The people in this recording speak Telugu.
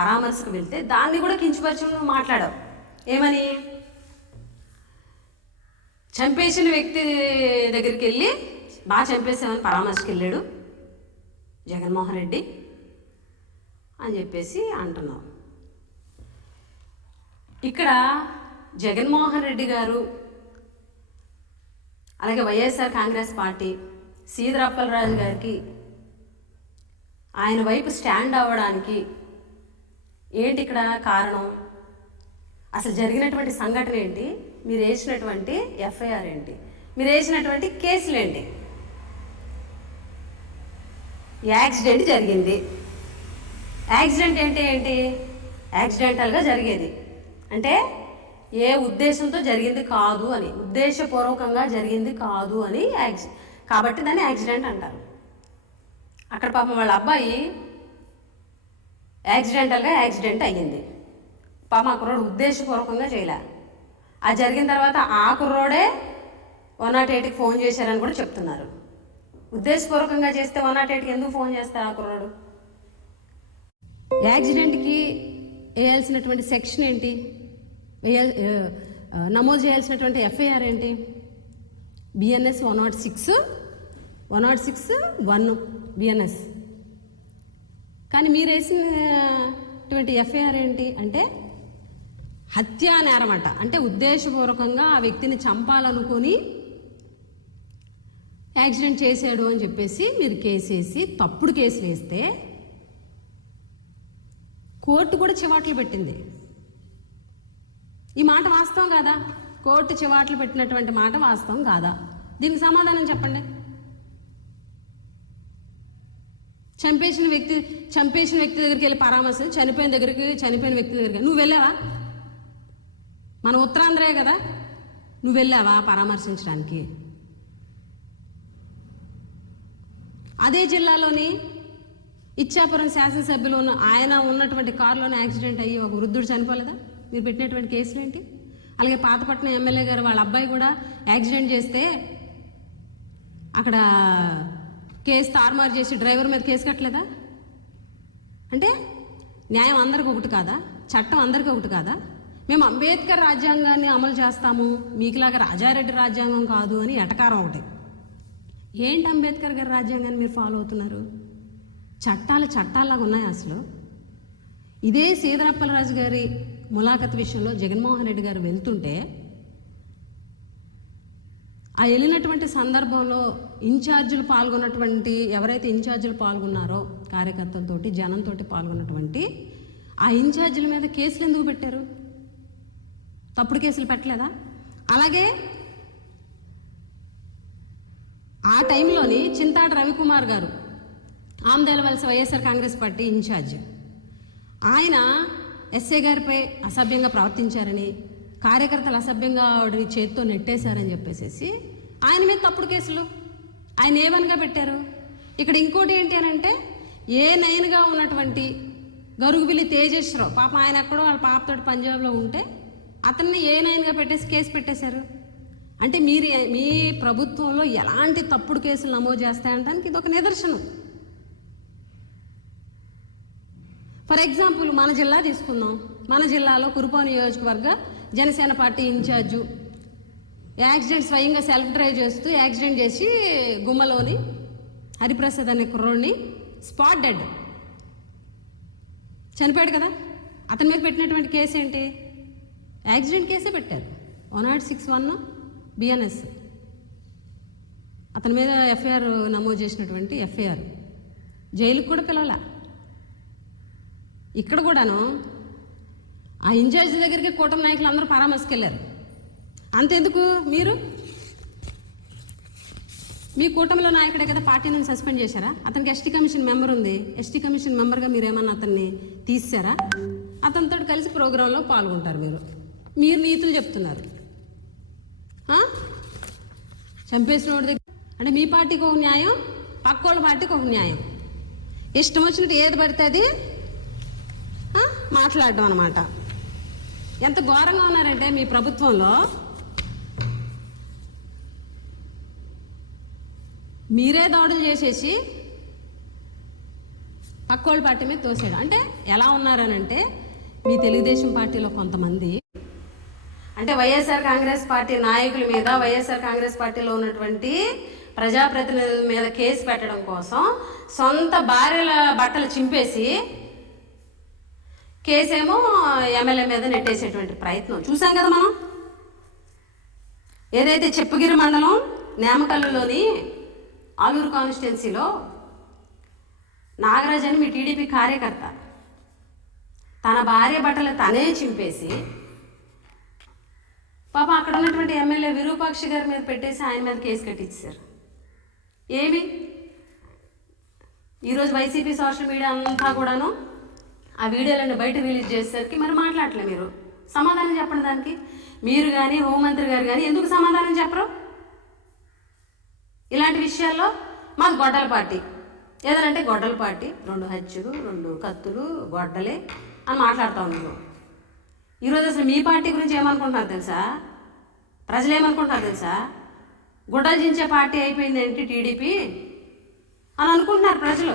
పరామర్శకు వెళ్తే దాన్ని కూడా కించపరిచి నువ్వు మాట్లాడావు. ఏమని? చంపేసిన వ్యక్తి దగ్గరికి వెళ్ళి బాగా చంపేసామని పరామర్శకు వెళ్ళాడు జగన్మోహన్ రెడ్డి అని చెప్పేసి అంటున్నావు. ఇక్కడ జగన్మోహన్ రెడ్డి గారు అలాగే వైఎస్ఆర్ కాంగ్రెస్ పార్టీ సీదిరి అప్పలరాజు గారికి ఆయన వైపు స్టాండ్ అవ్వడానికి ఏంటి ఇక్కడ కారణం? అసలు జరిగినటువంటి సంఘటన ఏంటి? మీరు వేసినటువంటి ఎఫ్ఐఆర్ ఏంటి? మీరు వేసినటువంటి కేసులు ఏంటి? యాక్సిడెంట్ జరిగింది. యాక్సిడెంట్ ఏంటి? యాక్సిడెంటల్గా జరిగేది అంటే ఏ ఉద్దేశంతో జరిగింది కాదు అని, ఉద్దేశపూర్వకంగా జరిగింది కాదు అని కాబట్టి దాన్ని యాక్సిడెంట్ అంటారు. అక్కడ పాపం వాళ్ళ అబ్బాయి యాక్సిడెంటల్గా యాక్సిడెంట్ అయ్యింది. పాపం ఆ కుర్రోడు ఉద్దేశపూర్వకంగా చేయలే. అది జరిగిన తర్వాత ఆ కుర్రోడే 108కి ఫోన్ చేశారని కూడా చెప్తున్నారు. ఉద్దేశపూర్వకంగా చేస్తే 108కి ఎందుకు ఫోన్ చేస్తారు ఆ కుర్రోడు? యాక్సిడెంట్కి వేయాల్సినటువంటి సెక్షన్ ఏంటి? నమోదు చేయాల్సినటువంటి ఎఫ్ఐఆర్ ఏంటి? BNS 106(1) BNS. కానీ మీరు వేసినటువంటి ఎఫ్ఐఆర్ ఏంటి అంటే హత్యా నేరం అట. అంటే ఉద్దేశపూర్వకంగా ఆ వ్యక్తిని చంపాలనుకొని యాక్సిడెంట్ చేశాడు అని చెప్పేసి మీరు కేసు వేసి తప్పుడు కేసులు వేస్తే కోర్టు కూడా చివాట్లు పెట్టింది. ఈ మాట వాస్తవం కాదా? కోర్టు చివాట్లు పెట్టినటువంటి మాట వాస్తవం కాదా? దీనికి సమాధానం చెప్పండి. చంపేసిన వ్యక్తి దగ్గరికి వెళ్ళి పరామర్శ, చనిపోయిన వ్యక్తి దగ్గరికి నువ్వు వెళ్ళావా? మన ఉత్తరాంధ్రే కదా, నువ్వు వెళ్ళావా పరామర్శించడానికి? అదే జిల్లాలోని ఇచ్చాపురం శాసనసభ్యులు ఆయన ఉన్నటువంటి కారులోనే యాక్సిడెంట్ అయ్యి ఒక వృద్ధుడు చనిపోలేదా? మీరు పెట్టినటువంటి కేసులు ఏంటి? అలాగే పాతపట్నం ఎమ్మెల్యే గారు వాళ్ళ అబ్బాయి కూడా యాక్సిడెంట్ చేస్తే అక్కడ కేసు తారుమారు చేసి డ్రైవర్ మీద కేసు కట్టలేదా? అంటే న్యాయం అందరికీ ఒకటి కాదా? చట్టం అందరికీ ఒకటి కాదా? మేము అంబేద్కర్ రాజ్యాంగాన్ని అమలు చేస్తాము, మీకులాగా రాజారెడ్డి రాజ్యాంగం కాదు అని ఎటకారం ఒకటి. ఏంటి అంబేద్కర్ గారి రాజ్యాంగాన్ని మీరు ఫాలో అవుతున్నారు? చట్టాల్లాగా ఉన్నాయి అసలు. ఇదే సీదిరి అప్పలరాజు గారి ములాఖత్ విషయంలో జగన్మోహన్ రెడ్డి గారు వెళ్తుంటే ఆ వెళ్ళినటువంటి సందర్భంలో ఎవరైతే ఇన్ఛార్జీలు పాల్గొన్నారో కార్యకర్తలతోటి జనంతో పాల్గొన్నటువంటి ఆ ఇన్ఛార్జీల మీద కేసులు ఎందుకు పెట్టారు? తప్పుడు కేసులు పెట్టలేదా? అలాగే ఆ టైంలోని చింతాడ రవికుమార్ గారు ఆమదేలవలస వైఎస్ఆర్ కాంగ్రెస్ పార్టీ ఇన్ఛార్జ్, ఆయన ఎస్ఐ గారిపై అసభ్యంగా ప్రవర్తించారని, కార్యకర్తలు అసభ్యంగా ఆవిడని చేత్తో నెట్టేశారని చెప్పేసి ఆయన మీద తప్పుడు కేసులు ఆయన ఏమనగా పెట్టారు. ఇక్కడ ఇంకోటి ఏంటి అని అంటే A9గా ఉన్నటువంటి గరుగుబిల్లి తేజేశ్వరరావు, పాప ఆయన ఎక్కడో వాళ్ళ పాపతోటి పంజాబ్లో ఉంటే అతన్ని A9గా పెట్టేసి కేసు పెట్టేశారు. అంటే మీ ప్రభుత్వంలో ఎలాంటి తప్పుడు కేసులు నమోదు చేస్తాయంటానికి ఇది ఒక నిదర్శనం. ఫర్ ఎగ్జాంపుల్ మన జిల్లా తీసుకుందాం. మన జిల్లాలో కురుపాం నియోజకవర్గ జనసేన పార్టీ ఇన్ఛార్జు యాక్సిడెంట్ స్వయంగా సెల్ఫ్ డ్రైవ్ చేస్తూ యాక్సిడెంట్ చేసి గుమ్మలోని హరిప్రసాద్ అనే కుర్రోడిని స్పాట్ డెడ్ చనిపోయాడు కదా. అతని మీద పెట్టినటువంటి కేసు ఏంటి? యాక్సిడెంట్ కేసే పెట్టారు. 106(1) బిఎన్ఎస్. అతని మీద ఎఫ్ఐఆర్ నమోదు చేసినటువంటి ఎఫ్ఐఆర్ జైలుకి కూడా పిలవలా. ఇక్కడ కూడాను ఆ ఇన్ఛార్జి దగ్గరికి కూటమి నాయకులు అందరూ పరామర్శకు వెళ్ళారు. అంతెందుకు, మీ కూటమిలో నాయకుడే కదా పార్టీ నుంచి సస్పెండ్ చేశారా? అతనికి ఎస్టీ కమిషన్ మెంబర్ ఉంది. ఎస్టీ కమిషన్ మెంబర్గా మీరు ఏమన్నా అతన్ని తీసారా? అతనితో కలిసి ప్రోగ్రాంలో పాల్గొంటారు. మీరు నీతులు చెప్తున్నారు. చంపేసిన వాడి దగ్గర అంటే మీ పార్టీకి ఒక న్యాయం, పక్కోళ్ళ పార్టీకి ఒక న్యాయం. ఇష్టం వచ్చినట్టు ఏది పడితే అది మాట్లాడడం అన్నమాట. ఎంత ఘోరంగా ఉన్నారంటే మీ ప్రభుత్వంలో మీరే దాడులు చేసేసి పక్కోళ్ళ పార్టీ మీద తోసాడు. అంటే ఎలా ఉన్నారనంటే మీ తెలుగుదేశం పార్టీలో కొంతమంది అంటే వైఎస్ఆర్ కాంగ్రెస్ పార్టీ నాయకుల మీద, వైఎస్ఆర్ కాంగ్రెస్ పార్టీలో ఉన్నటువంటి ప్రజాప్రతినిధుల మీద కేసు పెట్టడం కోసం సొంత భార్యల బట్టలు చింపేసి కేసేమో ఎమ్మెల్యే మీద నెట్టేసేటువంటి ప్రయత్నం చూసాం కదా మనం. ఏదైతే చెప్పుగిరి మండలం నేమకల్లులోని ఆలూరు కాన్స్టిట్యున్సీలో నాగరాజ్ అని మీ టీడీపీ కార్యకర్త తన భార్య బట్టలు తనే చింపేసి పాప అక్కడ ఉన్నటువంటి ఎమ్మెల్యే విరూపాక్షి గారి మీద పెట్టేసి ఆయన మీద కేసు కట్టించారు. ఏమి ఈరోజు వైసీపీ సోషల్ మీడియా అంతా కూడాను ఆ వీడియోలను బయట రిలీజ్ చేసేసరికి మరి మాట్లాడలే. మీరు సమాధానం చెప్పండి దానికి. మీరు కానీ హోంమంత్రి గారు కానీ ఎందుకు సమాధానం చెప్పరు? ఇలాంటి విషయాల్లో మాకు గొడ్డల పార్టీ ఏదనంటే గొడ్డల పార్టీ 2 హత్యలు 2 కత్తులు గొడ్డలే అని మాట్లాడుతూ ఉన్నారు. ఈరోజు అసలు మీ పార్టీ గురించి ఏమనుకుంటున్నారు తెలుసా? ప్రజలు ఏమనుకుంటున్నారు తెలుసా? గుడ్డలు చించే పార్టీ అయిపోయింది ఏంటి టీడీపీ అని అనుకుంటున్నారు ప్రజలు.